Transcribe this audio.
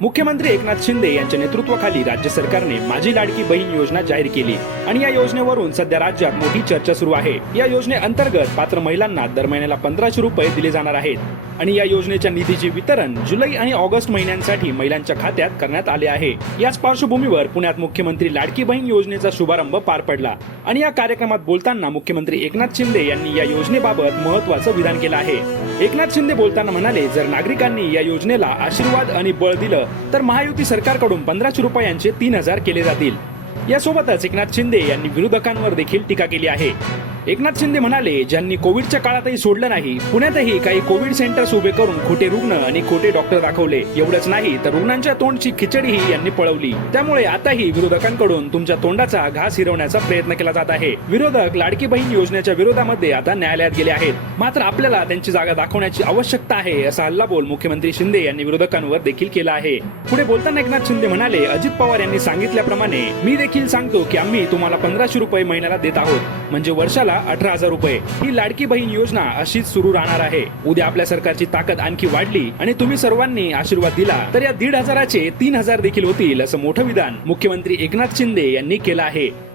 मुख्यमंत्री एकनाथ शिंदे यांच्या नेतृत्वाखाली राज्य सरकारने माझी लाडकी बहीण योजना जाहीर केली. आणि या योजनेवरून सध्या राज्यात मोठी चर्चा सुरू आहे. या योजनेअंतर्गत पात्र महिलांना दर महिन्याला पंधराशे रुपये दिले जाणार आहेत. आणि या योजनेच्या निधीचे वितरण जुलै आणि ऑगस्ट महिन्यांसाठी महिलांच्या खात्यात करण्यात आले आहे. याच पार्श्वभूमीवर पुण्यात मुख्यमंत्री लाडकी बहीण योजनेचा शुभारंभ पार पडला. आणि या कार्यक्रमात बोलताना मुख्यमंत्री एकनाथ शिंदे यांनी या योजनेबाबत महत्वाचं विधान केलं आहे. एकनाथ शिंदे बोलताना म्हणाले जर नागरिकांनी या योजनेला आशीर्वाद आणि बळ दिलं तर महायुती सरकारकडून पंधराशे रुपयांचे तीन हजार केले जातील. यासोबतच एकनाथ शिंदे यांनी विरोधकांवर देखील टीका केली आहे. एकनाथ शिंदे म्हणाले ज्यांनी कोविडच्या काळातही सोडलं नाही पुण्यातही काही कोविड सेंटर्स उभे करून खोटे रुग्ण आणि खोटे डॉक्टर दाखवले. एवढंच नाही तर रुग्णांच्या तोंडची खिचडीही यांनी पळवली. त्यामुळे आताही विरोधकांकडून तुमच्या तोंडाचा घास हिरवण्याचा प्रयत्न केला जात आहे. विरोधक लाडकी बहीण योजनेच्या विरोधामध्ये आता न्यायालयात गेले आहेत. मात्र आपल्याला त्यांची जागा दाखवण्याची आवश्यकता आहे असा हल्लाबोल मुख्यमंत्री शिंदे यांनी विरोधकांवर देखील केला आहे. पुढे बोलताना एकनाथ शिंदे म्हणाले अजित पवार यांनी सांगितल्याप्रमाणे मी देखील सांगतो की आम्ही तुम्हाला पंधराशे रुपये महिन्याला देत आहोत. म्हणजे वर्षाला अठरा हजार रुपये. ही लाडकी बहीण योजना अशीच सुरू राहणार आहे. उद्या आपल्या सरकारची ताकद आणखी वाढली आणि तुम्ही सर्वांनी आशीर्वाद दिला तर या दीड हजाराचे तीन हजार देखील होतील असं मोठं विधान मुख्यमंत्री एकनाथ शिंदे यांनी केलं आहे.